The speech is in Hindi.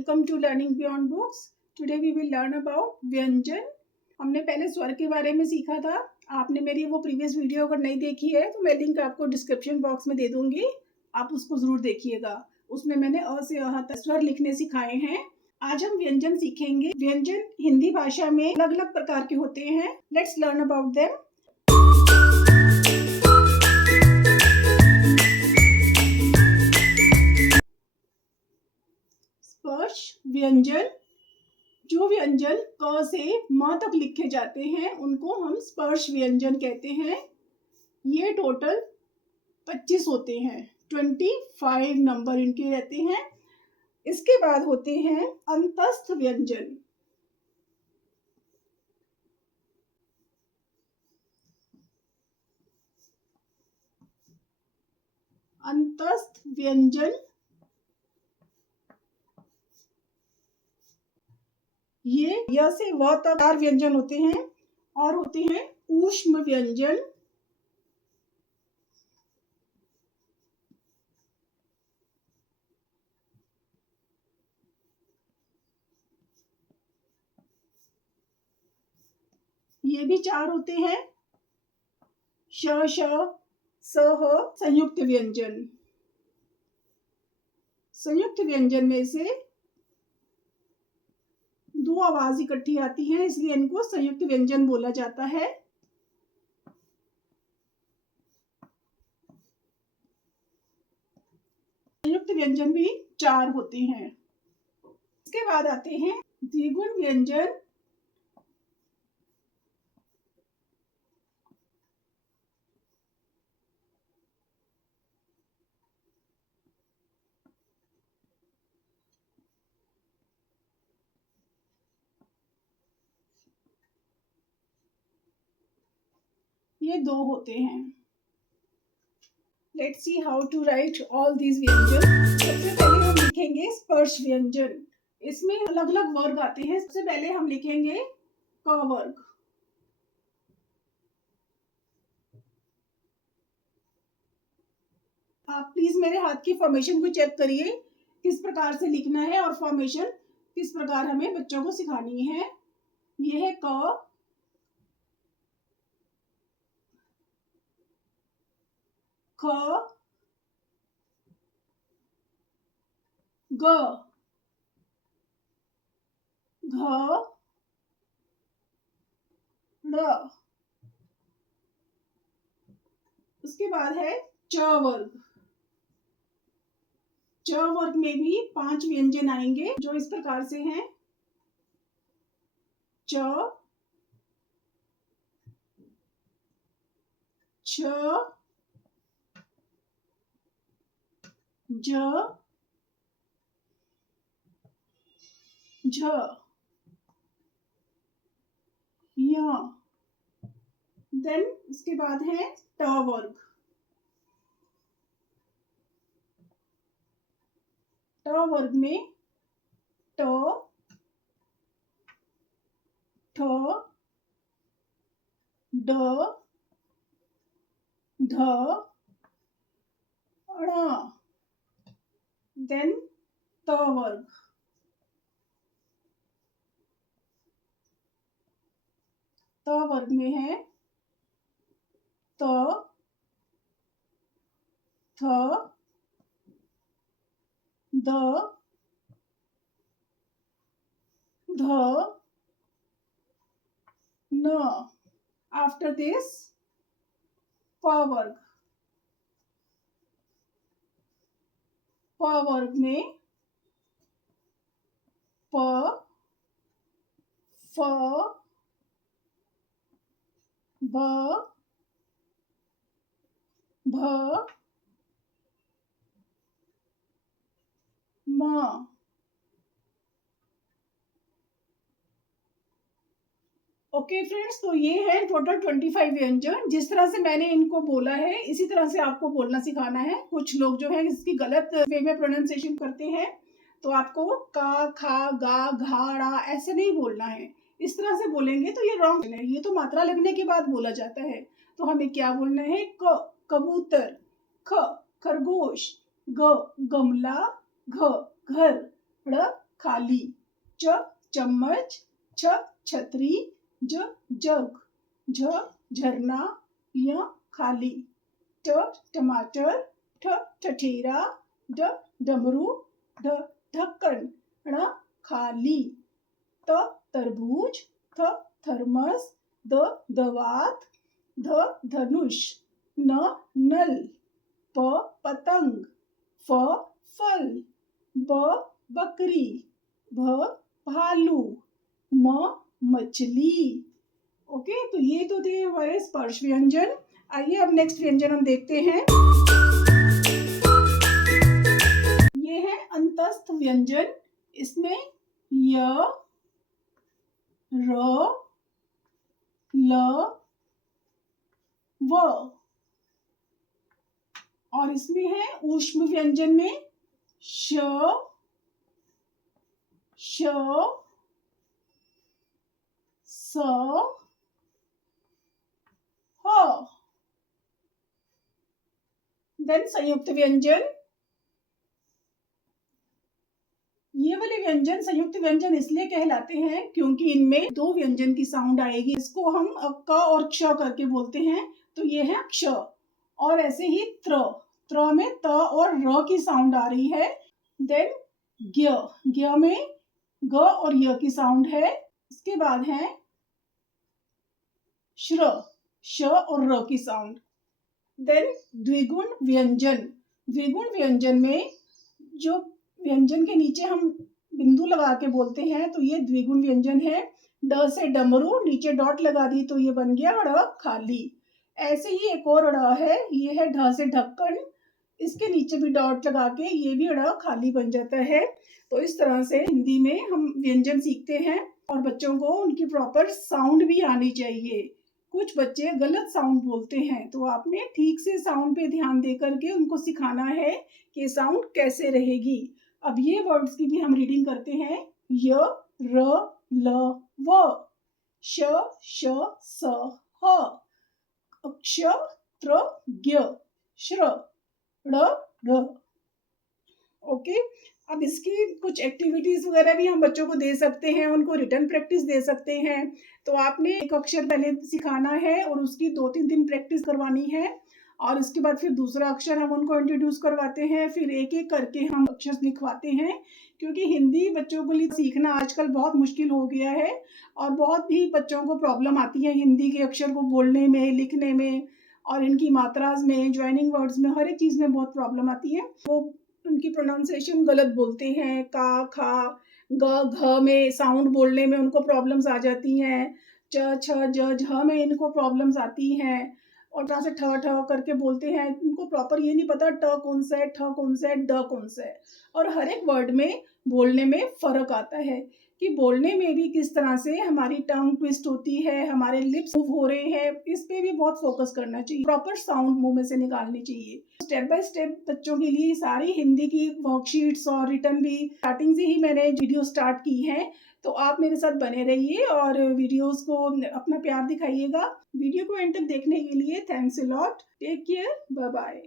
Welcome to Learning Beyond Books. Today we will learn about व्यंजन. हमने पहले स्वर के बारे में सीखा था. आपने मेरी वो प्रीवियस वीडियो अगर नहीं देखी है तो मैं लिंक आपको डिस्क्रिप्शन बॉक्स में दे दूंगी. आप उसको जरूर देखिएगा. उसमें मैंने अ से अ तक स्वर लिखने सिखाए हैं. आज हम व्यंजन सीखेंगे. व्यंजन हिंदी भाषा में अलग अलग प्रकार के होते हैं. Let's learn about them. स्पर्श व्यंजन. जो व्यंजन क से म तक लिखे जाते हैं उनको हम स्पर्श व्यंजन कहते हैं. ये टोटल 25 होते हैं. 25 नंबर इनके रहते हैं. इसके बाद होते हैं अंतस्थ व्यंजन. अंतस्थ व्यंजन ये य से व तक 4 व्यंजन होते हैं. और होते हैं ऊष्म व्यंजन. ये भी 4 होते हैं. श, श, स, ह. संयुक्त व्यंजन. संयुक्त व्यंजन में से 2 आवाज इकट्ठी आती हैं, इसलिए इनको संयुक्त व्यंजन बोला जाता है. संयुक्त व्यंजन भी 4 होते हैं. इसके बाद आते हैं द्विगुण व्यंजन. ये 2 होते हैं. Let's see how to write all these व्यंजन. सबसे पहले हम लिखेंगे स्पर्श व्यंजन. इसमें अलग अलग वर्ग आते हैं. सबसे पहले हम लिखेंगे क वर्ग. आप प्लीज मेरे हाथ की फॉर्मेशन को चेक करिए किस प्रकार से लिखना है और फॉर्मेशन किस प्रकार हमें बच्चों को सिखानी है. यह है क, ख, ग, घ, ड़. उसके बाद है च वर्ग. च वर्ग में भी 5 व्यंजन आएंगे जो इस प्रकार से हैं. च, छ, ज, झ, य. देन उसके बाद है ट वर्ग. ट वर्ग में ट, ठ, ड, ध, ण. देन त वर्ग. त वर्ग में है त, थ, द, ध, न. After this प वर्ग. प वर्ग में प, फ, ब, भ, म. ओके फ्रेंड्स, तो ये है टोटल 25 व्यंजन. जिस तरह से मैंने इनको बोला है इसी तरह से आपको बोलना सिखाना है. कुछ लोग जो है इसकी गलत वे में प्रोनाउंसिएशन करते हैं, तो आपको का, खा, गा, घा, ड़ा ऐसे नहीं बोलना है. इस तरह से बोलेंगे तो ये रॉन्ग है. ये तो मात्रा लगने के बाद बोला जाता है. तो हमें क्या बोलना है? क, कबूतर, ख, खरगोश, ग, गमला, घ, घर, ड़, खाली, च चम्मच, छ छतरी, ज जग, झ झरना, य खाली, ट टमाटर, ठ ठठेरा, ड डमरू, ढ ढक्कन, ण खाली, त तरबूज, थ थर्मस, द दवात, ध धनुष, न नल, प पतंग, फ फल, ब बकरी, भ भालू, म मछली। ओके, तो ये तो थे हमारे स्पर्श व्यंजन। आइए अब नेक्स्ट व्यंजन हम देखते हैं। ये है अंतस्थ व्यंजन। इसमें य, र, ल, व, और इसमें है ऊष्म व्यंजन में श, श, स, ह। देन संयुक्त व्यंजन। ये वाले व्यंजन संयुक्त व्यंजन इसलिए कहलाते हैं क्योंकि इनमें दो व्यंजन की साउंड आएगी। इसको हम क और क्ष करके बोलते हैं, तो ये है क्ष। और ऐसे ही त्र, त्र में त और र की साउंड आ रही है। देन ज्ञ, ज्ञ में ग और य की साउंड है। इसके बाद है श्र, श और र की साउंड। देन द्विगुण व्यंजन। द्विगुण व्यंजन में जो व्यंजन के नीचे हम बिंदु लगा के बोलते हैं, तो ये द्विगुण व्यंजन है। ड से डमरू, नीचे डॉट लगा दी तो ये बन गया ड़ खाली। ऐसे ही एक और ड़ है, ये है ढ से ढक्कन, इसके नीचे भी डॉट लगा के ये भी ड़ खाली बन जाता है। तो इस तरह से हिंदी में हम व्यंजन सीखते हैं और बच्चों को उनकी प्रॉपर साउंड भी आनी चाहिए। कुछ बच्चे गलत साउंड बोलते हैं, तो आपने ठीक से साउंड पे ध्यान दे करके उनको सिखाना है कि साउंड कैसे रहेगी। अब ये वर्ड्स की भी हम रीडिंग करते हैं। य, र, ल, व, श, श, स, ह, क्ष, त्र, ज्ञ, श्र, ड़, ढ। ओके, अब इसकी कुछ एक्टिविटीज वगैरह भी हम बच्चों को दे सकते हैं, उनको रिटन प्रैक्टिस दे सकते हैं। तो आपने एक अक्षर पहले सिखाना है और उसकी 2-3 दिन प्रैक्टिस करवानी है, और इसके बाद फिर दूसरा अक्षर हम उनको इंट्रोड्यूस करवाते हैं, फिर एक एक करके हम अक्षर लिखवाते हैं। क्योंकि हिंदी बच्चों के लिए सीखना आजकल बहुत मुश्किल हो गया है और बहुत भी बच्चों को प्रॉब्लम आती है हिंदी के अक्षर को बोलने में, लिखने में, और इनकी मात्रास में, ज्वाइनिंग वर्ड्स में, हर एक चीज़ में बहुत प्रॉब्लम आती है। वो उनकी प्रोनाउंसिएशन गलत बोलते हैं, का, खा, ग, घ में साउंड बोलने में उनको प्रॉब्लम्स आ जाती हैं। च, छ, ज, झ में इनको प्रॉब्लम्स आती हैं, और जहाँ से ठ ठ करके बोलते हैं, उनको प्रॉपर ये नहीं पता ट कौन सा है, ठ कौन सा है, ड कौन सा है। और हर एक वर्ड में बोलने में फर्क आता है कि बोलने में भी किस तरह से हमारी टंग ट्विस्ट होती है, हमारे लिप्स मूव हो रहे हैं, इस पे भी बहुत फोकस करना चाहिए। प्रॉपर साउंड मुंह में से निकालनी चाहिए। स्टेप बाय स्टेप बच्चों के लिए सारी हिंदी की वर्कशीट्स और रिटर्न भी स्टार्टिंग से ही मैंने वीडियो स्टार्ट की है। तो आप मेरे साथ बने रहिए और वीडियोस को अपना प्यार दिखाइएगा। वीडियो को एंड तक देखने के लिए thanks a lot. Take care, bye bye.